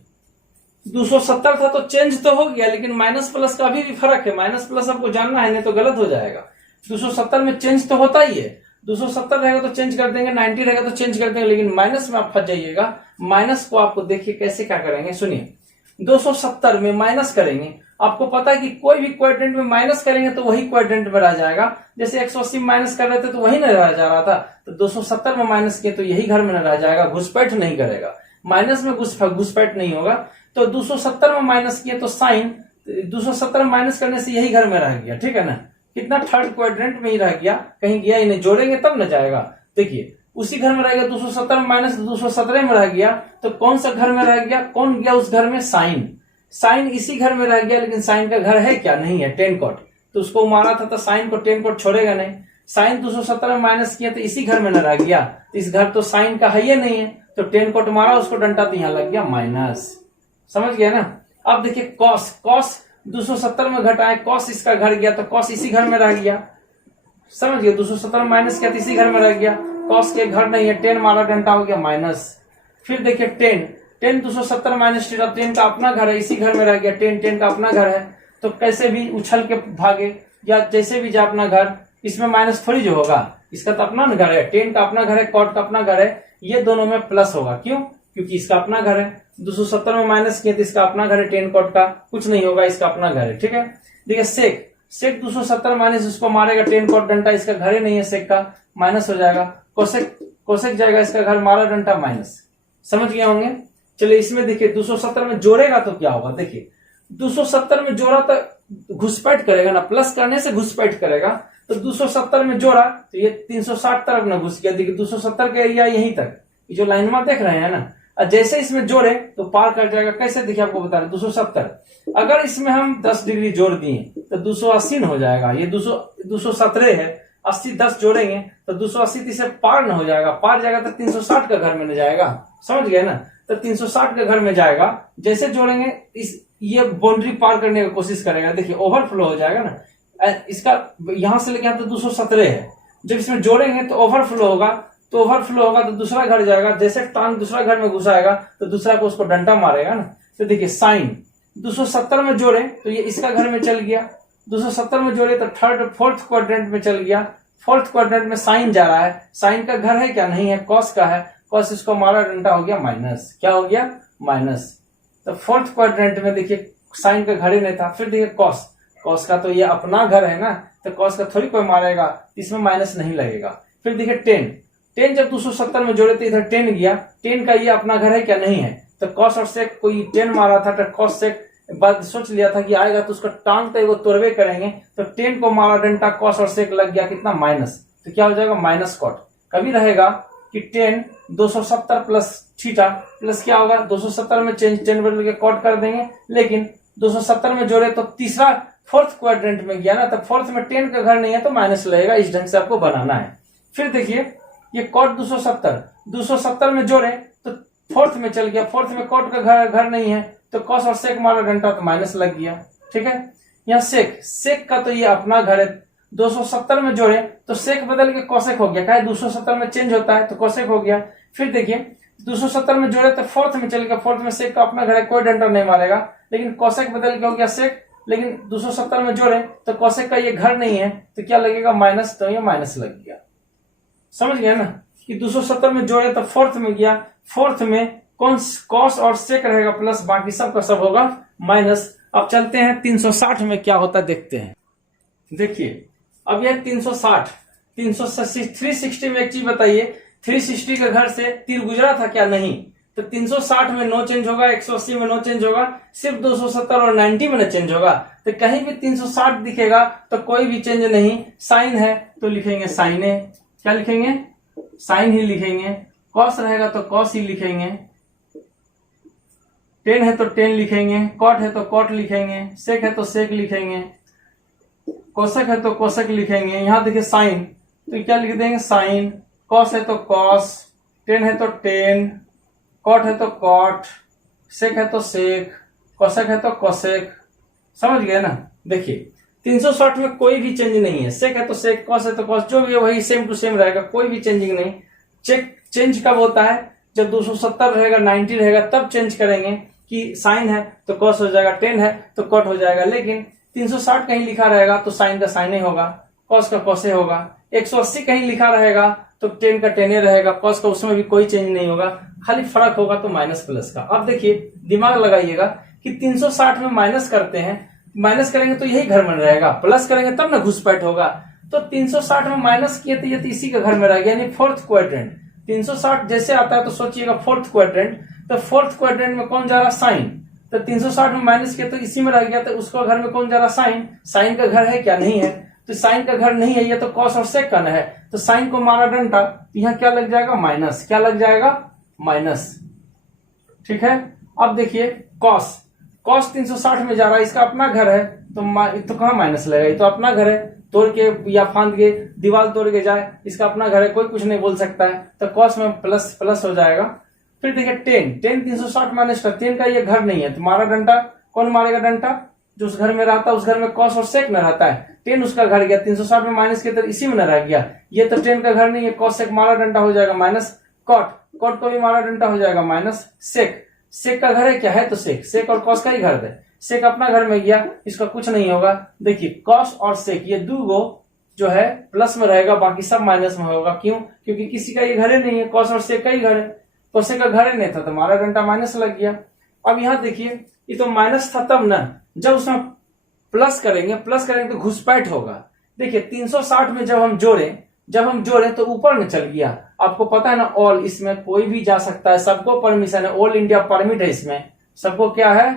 270 था तो चेंज तो हो गया, लेकिन माइनस प्लस का अभी भी फर्क है, माइनस प्लस आपको जानना है, नहीं तो गलत हो जाएगा। 270 में चेंज तो होता ही है, 270 रहेगा तो चेंज कर देंगे, 90 रहेगा तो चेंज कर देंगे, लेकिन माइनस में आप फंस जाइएगा। माइनस को आपको देखिए कैसे क्या करेंगे, सुनिए। 270 में माइनस करेंगे, आपको पता है कि कोई भी क्वाड्रेंट में माइनस करेंगे तो वही क्वाड्रेंट में रह जाएगा। जैसे 180 में माइनस कर रहे थे तो वही न रह जा रहा था, तो 270 में माइनस किए तो यही घर में न रह जाएगा, घुसपैठ नहीं करेगा, माइनस में घुसपैठ नहीं होगा। तो 270 में माइनस किए तो साइन 270 में माइनस करने से यही घर में रह गया। ठीक है ना, कितना थर्ड क्वाड्रेंट में ही रह गया, कहीं गया ही नहीं, जोड़ेंगे तब न जाएगा। देखिए उसी घर में रह गया, 270 में माइनस 217 में रह गया, तो कौन सा घर में रह गया, कौन गया उस घर में, साइन। साइन इसी घर में रह गया, लेकिन साइन का घर है क्या, नहीं है, टेन कॉट, तो उसको मारा था तो साइन को टेन कॉट छोड़ेगा नहीं। साइन 270 में माइनस किया तो इसी घर में न रह गया, तो इस घर तो साइन का है ही नहीं है, तो टेन कॉट मारा उसको डंडा तो यहाँ लग गया माइनस। समझ गया ना? अब देखिए कॉस, कॉस 270 में घटाए, कॉस इसका घर गया तो कॉस इसी घर में रह गया। समझ गया, 270 में माइनस किया तो इसी घर में रह गया, कॉस के घर नहीं है, टेन मारा डंडा हो गया माइनस। फिर देखिए ten, ten 270 minus theta, ten का अपना घर है, इसी घर में रह गया, टेन का अपना घर है, तो कैसे भी उछल के भागे या जैसे भी जाए अपना घर, इसमें माइनस थोड़ी जो होगा, इसका तो अपना घर है, टेन का अपना घर है, कॉट का अपना घर है, ये दोनों में प्लस होगा। क्यों? क्योंकि इसका अपना घर है। 270 में माइनस किया तो इसका अपना घर है, टेन कॉट का कुछ नहीं होगा, इसका अपना घर है। ठीक है, देखिए सेक 270 माइनस उसको मारेगा टेन कॉट डंटा, इसका घर ही नहीं है सेक का, माइनस हो जाएगा। कोसेक जाएगा, इसका घर मारा डंटा माइनस। समझ गए होंगे। चलिए इसमें देखिए 270 में जोड़ेगा तो क्या होगा, देखिए 270 में जोड़ा तो घुसपैठ करेगा ना, प्लस करने से घुसपैठ करेगा। तो 270 में जोड़ा तो ये 360 तरफ ना घुस गया। देखिए 270 का एरिया यहीं तक, ये जो लाइन में देख रहे हैं ना, और जैसे इसमें जोड़े तो पार कर जाएगा। कैसे देखिए आपको बता रहे 270, अगर इसमें हम 10 डिग्री जोड़ दिए तो 280 हो जाएगा। ये 217 है, 80 10 जोड़ेंगे तो 280 इसे पार न हो जाएगा, पार जाएगा तो 360 का घर में न जाएगा। समझ गए ना, तो 360 के घर में जाएगा। जैसे जोड़ेंगे ये बाउंड्री पार करने की कोशिश करेगा, देखिए ओवरफ्लो हो जाएगा ना। इसका यहां से लेके यहाँ तो 217 है, जब इसमें जोड़ेंगे तो ओवरफ्लो होगा, तो दूसरा घर जाएगा। जैसे टांग दूसरा घर में घुसाएगा तो दूसरा को उसको डंडा मारेगा ना। तो देखिए साइन 270 में जोड़े तो ये इसका घर में चल गया, 270 में जोड़े तो फोर्थ क्वाड्रेंट में चल गया। फोर्थ क्वाड्रेंट में साइन जा रहा है, साइन का घर है क्या? नहीं है, कॉस का है। कॉस इसको मारा डंडा हो गया माइनस। क्या हो गया? माइनस। तो फोर्थ क्वाड्रेंट में देखिए साइन का घर ही नहीं था। फिर देखिए कॉस का तो ये अपना घर है ना, तो कॉस का थोड़ी कोई मारेगा, इसमें माइनस नहीं लगेगा। फिर देखिए टेन जब 270 में जोड़े तो इधर 10 गया, 10 का ये अपना घर है क्या? नहीं है। तो कॉस और सेक कोई 10 मारा था तो कॉस सेक बाद सोच लिया था कि आएगा तो उसको टांग तो वो तोड़वे करेंगे, तो 10 को मारा डंटा, कॉस और सेक लग गया कितना? माइनस। तो क्या हो जाएगा? Minus cot. कभी रहेगा कि 10 270 प्लस थीटा प्लस क्या होगा? 270 में चेंज 10 बदल के कॉट कर देंगे, लेकिन 270 में जोड़े तो तीसरा फोर्थ क्वाड्रेंट में गया ना, तो फोर्थ में 10 का घर नहीं है तो माइनस लगेगा। इस ढंग से आपको बनाना है। फिर देखिए ये कॉट 270 में जोड़े तो फोर्थ में चल गया, फोर्थ में कॉट का घर नहीं है तो कॉस और सेक मारा डंटा तो माइनस लग गया। ठीक है, यहाँ सेक का तो ये अपना घर है, 270 में जोड़े तो सेक बदल के कॉसेक हो गया। क्या है? 270 में चेंज होता है तो कॉसेक हो गया। फिर देखिए 270 में जोड़े तो फोर्थ में चल गया, फोर्थ में सेक का अपना घर है, कोई डंडा नहीं मारेगा, लेकिन कॉसेक बदल के हो गया सेक। लेकिन 270 में जोड़े तो कॉसेक का ये घर नहीं है तो क्या लगेगा? माइनस। तो ये माइनस लग गया। समझ गया ना कि 270 में जोड़े तो फोर्थ में गया, फोर्थ में कॉस और सेक रहेगा प्लस, बाकी सब का सब होगा माइनस। अब चलते हैं 360 में क्या होता देखते हैं। देखिए अब यह 360 में एक चीज बताइए, 360 के घर से तीर गुजरा था क्या? नहीं। तो 360 में नो चेंज होगा, 180 में नो चेंज होगा, सिर्फ 270 और 90 में न चेंज होगा। तो कहीं भी 360 दिखेगा तो कोई भी चेंज नहीं। साइन है तो लिखेंगे साइन है, क्या लिखेंगे? साइन ही लिखेंगे। कॉस रहेगा तो कॉस ही लिखेंगे, 10 है तो 10 लिखेंगे, कॉट है तो कॉट लिखेंगे, सेक है तो सेक लिखेंगे, कोसेक है तो कोसेक लिखेंगे। यहां देखिए साइन तो क्या लिख देंगे? साइन। कॉस है तो कॉस, 10 है तो 10, कॉट है तो कॉट, सेक है तो सेक, कोसेक है तो कोसेक। समझ गए ना। देखिए 360 में कोई भी चेंज नहीं है, सेक है तो सेक, कॉस है तो कॉस, जो भी है वही सेम टू सेम रहेगा, कोई भी चेंजिंग नहीं। चेंज कब होता है? जब 270 रहेगा 90 रहेगा तब चेंज करेंगे कि साइन है तो कॉस हो जाएगा, 10 है तो कॉट हो जाएगा। लेकिन 360 कहीं लिखा रहेगा तो साइन का साइन ही होगा, कॉस का कॉस ही होगा। 180 कहीं लिखा रहेगा तो 10 का 10 ही रहेगा, कॉस का उसमें भी कोई चेंज नहीं होगा, खाली फर्क होगा तो माइनस प्लस का। अब देखिए दिमाग लगाइएगा कि 360 में माइनस करते हैं, माइनस करेंगे तो यही घर में रहेगा, प्लस करेंगे तब ना घुसपैठ होगा। तो 360 में माइनस किए तो ये तो इसी के घर में रह गया, यानी फोर्थ क्वाड्रेंट। 360 जैसे आता है तो सोचिएगा फोर्थ क्वाड्रेंट, तो फोर्थ क्वाड्रेंट में कौन जा रहा? साइन। तो 360 में माइनस किया तो इसी में रह गया, तो उसको घर में कौन जा रहा? साइन। साइन का घर है क्या? नहीं है। तो साइन का घर नहीं है, ये तो कॉस और सेक का है, तो साइन को मारा डंटा तो यहाँ क्या लग जाएगा? माइनस। क्या लग जाएगा? माइनस। ठीक है, अब देखिए कॉस 360 में जा रहा है, इसका अपना घर है तो कहाँ माइनस लगेगा? ये तो अपना घर है, तोड़ के या फांद के दीवार तोड़ के जाए, इसका अपना घर है, कोई कुछ नहीं बोल सकता है, तो कॉस में प्लस प्लस हो जाएगा। फिर देखिए 10 360 माइनस 10 का ये घर नहीं है तो मारा डंटा, कौन मारेगा डंटा? जो उस घर में रहता है, उस घर में कॉस और सेक न रहता है, 10 उसका घर गया, 360 में माइनस के तो इसी में न रह गया। ये तो 10 का घर नहीं है, कॉस सेक मारा डंटा हो जाएगा माइनस, कॉट को भी मारा डंटा हो जाएगा माइनस, सेक का घर है क्या? है तो सेक और कॉस का ही घर है, सेक अपना घर में गया, इसका कुछ नहीं होगा। देखिए कॉस और सेक ये दो जो है प्लस में रहेगा, बाकी सब माइनस में होगा। क्यों? क्योंकि किसी का ये घर ही नहीं है, कॉस और सेक का ही घर है, तो सेक का घर ही नहीं था तो हमारा घंटा माइनस लग गया। अब यहाँ देखिए ये तो माइनस था तब ना, जब उसमें प्लस करेंगे तो घुसपैठ होगा। देखिए 360 में जब हम जोड़े तो ऊपर में चल गया। आपको पता है ना ऑल, इसमें कोई भी जा सकता है, सबको परमिशन है, ऑल इंडिया परमिट है, इसमें सबको क्या है?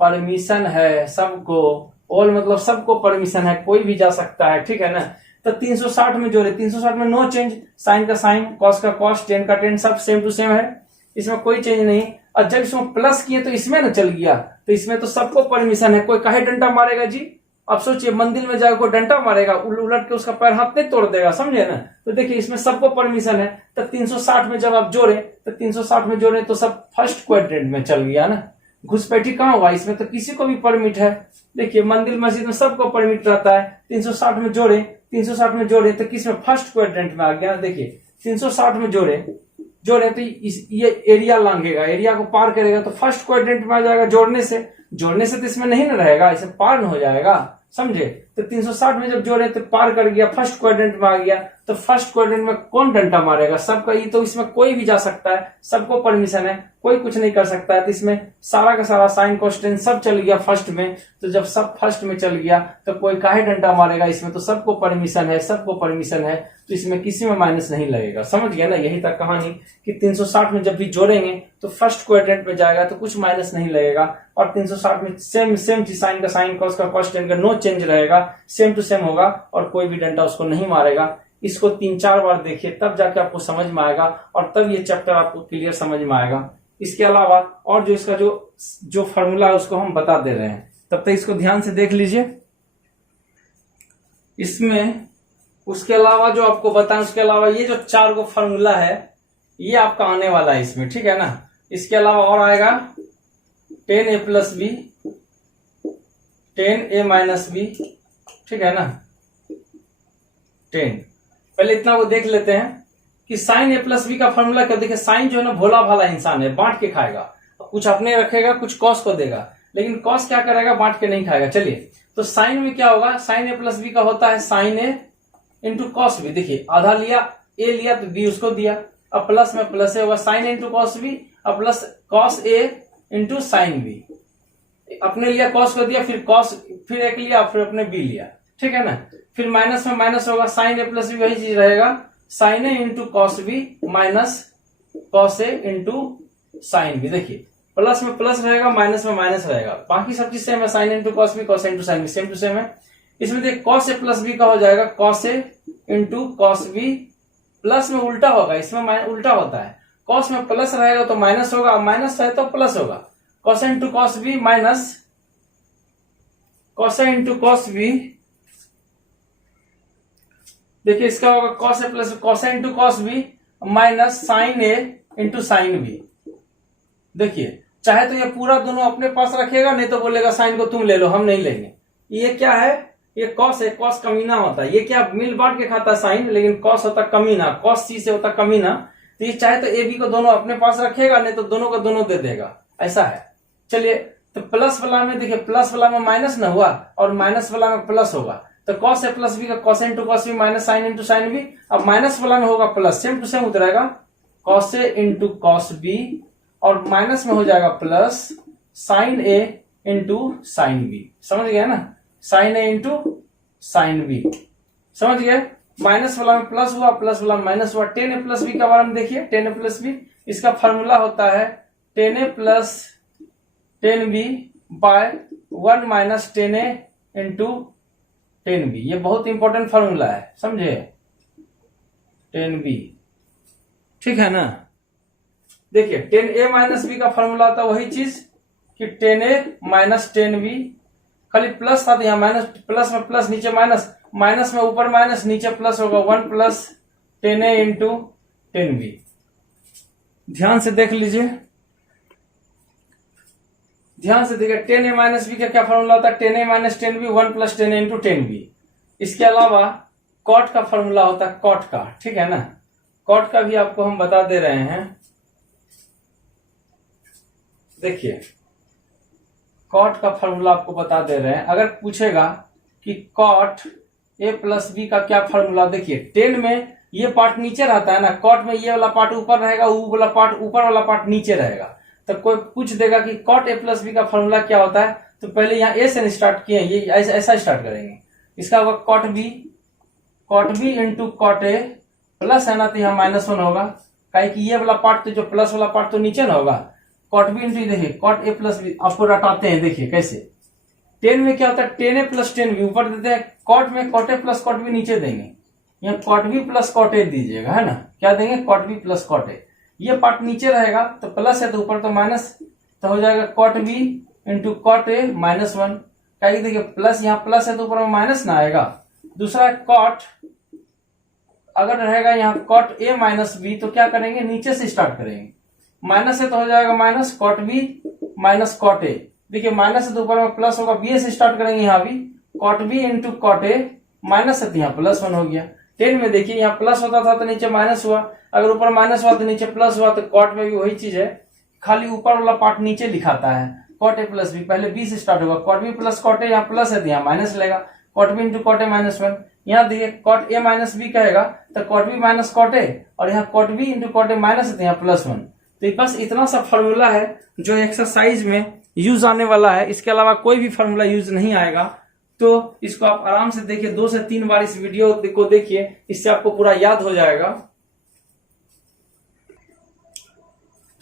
परमिशन है सबको। ऑल मतलब सबको परमिशन है, कोई भी जा सकता है, ठीक है ना। तो 360 में जोड़े, 360 में नो चेंज, साइन का साइन, कॉस का कॉस, टेन का टेन, सब सेम टू सेम है, इसमें कोई चेंज नहीं। और जब इसमें प्लस किए तो इसमें ना चल गया, तो इसमें तो सबको परमिशन है, कोई काहे डंडा मारेगा जी? अब सोचिए मंदिर में जाकर कोई डंडा मारेगा, उलट के उसका पैर हाथ नहीं तोड़ देगा, समझे ना। तो देखिए इसमें सबको परमिशन है, तो 360 में जब आप जोड़े तो 360 में जोड़े तो सब फर्स्ट क्वाड्रेंट में चल गया ना। घुसपैठी कहाँ हुआ? इसमें तो किसी को भी परमिट है। देखिए मंदिर मस्जिद में सबको परमिट रहता है। 360 में जोड़े तो किसमें? फर्स्ट क्वाड्रेंट में आ गया। देखिए 360 में जोड़े तो ये एरिया लांघेगा, एरिया को पार करेगा तो फर्स्ट क्वाड्रेंट में आ जाएगा। जोड़ने से तो इसमें नहीं ना रहेगा, इसे पार न हो जाएगा, समझे। तो 360 में जब जोड़े तो पार कर गया, फर्स्ट क्वाड्रेंट में आ गया। तो फर्स्ट क्वाड्रेंट में कौन डंडा मारेगा? सबका। ये तो इसमें कोई भी जा सकता है, सबको परमिशन है, कोई कुछ नहीं कर सकता है। तो इसमें सारा का सारा साइन कॉस्टेंट सब चल गया फर्स्ट में। तो जब सब फर्स्ट में चल गया तो कोई काहे डंडा मारेगा? इसमें तो सबको परमिशन है, तो इसमें किसी में माइनस नहीं लगेगा। समझ गया ना? यही तक कहानी कि 360 में जब भी जोड़ेंगे तो फर्स्ट क्वाड्रेंट में जाएगा तो कुछ माइनस नहीं लगेगा। और 360 में सेम चीज, साइन का साइन, कॉस का कॉस, टेन का नो चेंज रहेगा, सेम टू सेम होगा और कोई भी डंडा उसको नहीं मारेगा। इसको 3-4 बार देखिए तब जाके आपको समझ में आएगा और तब ये चैप्टर आपको क्लियर समझ में आएगा। इसके अलावा और जो इसका जो फॉर्मूला है उसको हम बता दे रहे हैं, तब तक इसको ध्यान से देख लीजिए। इसमें उसके अलावा जो आपको बताएं, उसके अलावा ये जो 4 को फॉर्मूला है ये आपका आने वाला है इसमें, ठीक है ना। इसके अलावा और आएगा 10a + b, 10a - b, ठीक है ना। 10 पहले इतना को देख लेते हैं कि साइन a + b का फॉर्मूला क्या। देखिए साइन जो है ना भोला भाला इंसान है, बांट के खाएगा, कुछ अपने रखेगा, कुछ कॉस को देगा, लेकिन कॉस क्या करेगा? बांट के नहीं खाएगा। चलिए तो साइन में क्या होगा? साइन a + b का होता है sine a into cos B. देखिए आधा लिया, a लिया तो b उसको दिया। अब प्लस में प्लस ए होगा, साइन इंटू कॉस बी, अब plus cos A into sine B. अपने लिया कॉस को दिया, फिर कॉस, फिर एक लिया, फिर अपने बी लिया, ठीक है ना। फिर माइनस में माइनस होगा, साइन a + b वही चीज रहेगा, sine A into cos B minus cos A into sine B. देखिए प्लस में प्लस रहेगा, माइनस में माइनस रहेगा, बाकी सब चीज सेम है, sine into cos B, cos into sine B, same to same है। इसमें देखिए कॉस ए + b का हो जाएगा cos A into cos B, plus में उल्टा होगा, इसमें उल्टा होता है, कॉस में प्लस रहेगा तो माइनस होगा, माइनस है तो प्लस होगा। Cos into cos B minus cos into cos B. देखिए इसका होगा cos A + cos into cos B minus sine A into sine B. देखिए चाहे तो ये पूरा दोनों अपने पास रखेगा, नहीं तो बोलेगा साइन को तुम ले लो, हम नहीं लेंगे। ये क्या है? ये कॉस है, कॉस कमीना होता है। ये क्या मिल बांट के खाता है साइन, लेकिन कॉस होता कमीना, कॉस सी से होता कमीना। तो ये चाहे तो ए बी को दोनों अपने पास रखेगा, नहीं तो दोनों को दोनों दे देगा, ऐसा है। चलिए तो प्लस वाला में देखिए, प्लस वाला में माइनस ना हुआ और माइनस वाला में प्लस होगा, तो कॉस ए + b का cos into cos B minus sine into sine B. अब माइनस वाला में होगा प्लस, सेम टू सेम उतरेगा, cos A into cos B, और माइनस में हो जाएगा plus sine A into sine B. समझ गया ना? Sine A into sine B, समझ गए। माइनस वाला में प्लस हुआ, प्लस वाला में माइनस हुआ। 10a + b का बारे में देखिए, 10a + b इसका फॉर्मूला होता है 10a + 10b bye 1 - 10a into 10b। ये बहुत इंपॉर्टेंट फॉर्मूला है, समझे। 10b, ठीक है ना। देखिए 10a - b का फॉर्मूला होता है वही चीज कि 10a - 10b, खाली प्लस था तो यहाँ माइनस, प्लस में प्लस, नीचे माइनस, माइनस में ऊपर माइनस, नीचे प्लस होगा, 1 + 10a इंटू 10b। ध्यान से देख लीजिए, ध्यान से देखिए 10a - b का क्या फॉर्मूला होता है? 10a - 10b 1 + 10a into 10b। इसके अलावा कॉट का फॉर्मूला होता है, कॉट का, ठीक है ना। कॉट का भी आपको हम बता दे रहे हैं। देखिए कॉट का फॉर्मूला आपको बता दे रहे हैं। अगर पूछेगा कि कॉट ए प्लस बी का क्या फॉर्मूला, देखिए टेन में ये पार्ट नीचे रहता है ना, कॉट में ये वाला पार्ट ऊपर रहेगा, वो वाला पार्ट ऊपर वाला पार्ट नीचे रहेगा। तो कोई पूछ देगा कि कॉट ए प्लस बी का फॉर्मूला क्या होता है, तो पहले यहाँ ए से स्टार्ट किए, ये ऐसा स्टार्ट करेंगे। इसका होगा cot B into cot A plus है ना, तो यहाँ -1 होगा, काहे कि ये वाला पार्ट तो जो प्लस वाला पार्ट तो नीचे ना होगा। कॉट बी इंटू देखिए कॉट ए प्लस बी, आपको रटाते हैं, देखिए कैसे। 10 में क्या होता है, 10a प्लस 10b ऊपर देते हैं, कॉट में cot A plus cot B नीचे देंगे, यहाँ cot B plus cot A दीजिएगा, है ना, क्या देंगे, cot B plus cot A. ये पार्ट नीचे रहेगा तो प्लस है तो ऊपर तो माइनस, तो हो जाएगा cot B into cot A -1। क्या देखिए प्लस, यहाँ प्लस है तो ऊपर में माइनस ना आएगा। दूसरा कॉट अगर रहेगा यहाँ कॉट ए माइनस बी, तो क्या करेंगे, नीचे से स्टार्ट करेंगे, माइनस है तो हो जाएगा minus cot B minus cot A. देखिए माइनस है तो ऊपर में प्लस होगा, बी से स्टार्ट करेंगे, यहाँ भी cot B into cot A, minus है तो यहाँ +1 हो गया। 10 में देखिए यहाँ प्लस होता था तो नीचे माइनस हुआ, अगर ऊपर माइनस हुआ तो नीचे प्लस हुआ, तो कॉट में भी वही चीज है, खाली ऊपर वाला पार्ट नीचे लिखाता है। कॉट ए प्लस बी, पहले बी से स्टार्ट होगा, cot B plus cot A, यहाँ प्लस है तो यहाँ माइनस लेगा, cot B into cot A -1। यहाँ देखिए कॉट ए माइनस बी कहेगा तो cot B minus cot A, और यहाँ cot B into cot A minus है तो यहाँ +1। तो बस इतना सा फॉर्मूला है जो एक्सरसाइज में यूज आने वाला है, इसके अलावा कोई भी फॉर्मूला यूज नहीं आएगा। तो इसको आप आराम से देखिए, 2 से 3 बार इस वीडियो को देखिए, इससे आपको पूरा याद हो जाएगा।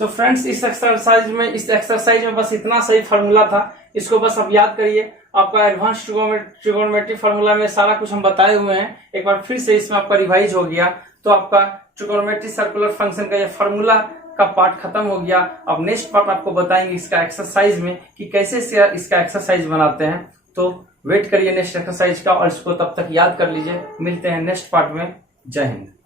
तो फ्रेंड्स इस एक्सरसाइज में बस इतना सही फॉर्मूला था, इसको बस आप याद करिए। आपका एडवांस ट्रिगोनोमेट्री फॉर्मूला में सारा कुछ हम बताए हुए हैं, एक बार फिर से इसमें आपका रिवाइज हो गया, तो आपका ट्रिगोनोमेट्री सर्कुलर फंक्शन का ये फॉर्मूला का पार्ट खत्म हो गया। अब नेक्स्ट पार्ट आपको बताएंगे इसका एक्सरसाइज में कि कैसे इसका एक्सरसाइज बनाते हैं। तो वेट करिए नेक्स्ट एक्सरसाइज का, और इसको तब तक याद कर लीजिए। मिलते हैं नेक्स्ट पार्ट में। जय हिंद।